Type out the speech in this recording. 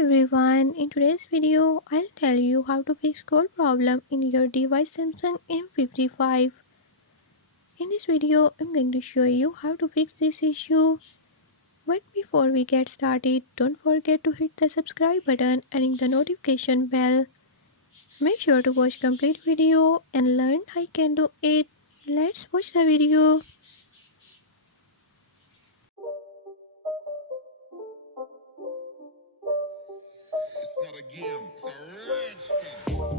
everyone, in today's video I'll tell you how to fix cold problem in your device Samsung M55. In this video I'm going to show you how to fix this issue. But before we get started, don't forget to hit the subscribe button and ring the notification bell. Make sure to watch complete video and learn how you can do it. Let's watch the video. It's not a game, it's a rich thing.